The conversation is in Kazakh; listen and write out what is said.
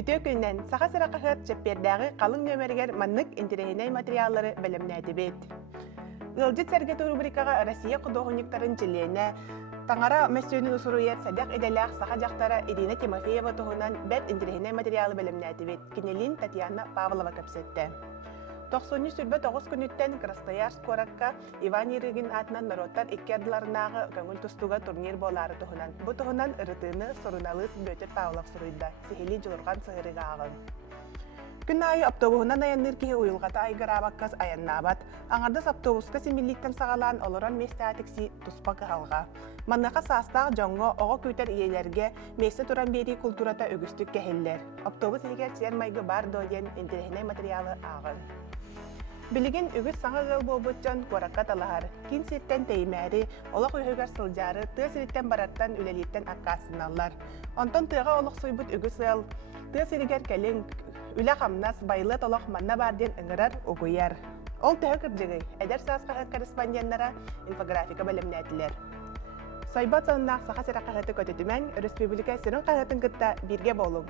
Үтө күннен саха сыраққығыр жеппердәғы қалың нөмергер маннык интерейней материаллары бәлемнәді бет. Ылжыт сәргеті рубрикаға Россия құдоғынықтарын жилейіне таңара мәсөйінің ұсыруер сәдәқ еделәқ саха жақтара Ирина Тимофеева тұғынан бәт интерейней материалы бәлемнәді бет. Кенелин Татьяна Павлова көпсетті. 90 сүрбе 9 күніттен Красноярск коракка Иван Ирыгин атынан народтар иккерділарынағы көңіл тұстуға турнир болары тұғынан. Бұ тұғынан ұрытыны сұрыналыс бөтір Павлов сұруйда, сихили жылырған сығырыға ағын. Күн айы автобуғынан аянныр кеге уйылғата айғырабаққас аяннабат. Аңардас автобуска семилликтен сағалан олыран местатикси тұспа қағалға. Маннақа састағы жоңго оғы көйтер иелерге месте туран бери культурата өгістік кәхеллер. Автобус егер сер майғы бар дойен интерехіне материалы ағын. Билигин үгіс саңа ғыл болбутчан коракка талахар. Кин сеттен теймәри, олақ үйгер сылжары, тыа сиреттен бараттан үлелиттен аккасыналар. Онтон тыаға олық суйбут үгіс ғыл, тыа сиригер кәлін, үлі қамнас байлы толақ манна барден ыңырар угуяр. Ол тыа кірджігі, әдер сасқаға корреспонденттара инфографика бәлемнәтілер. Сайбат санынақ сақа сырақ қағыты көтетімен, республика сирін қағытын кытта бірге болуң.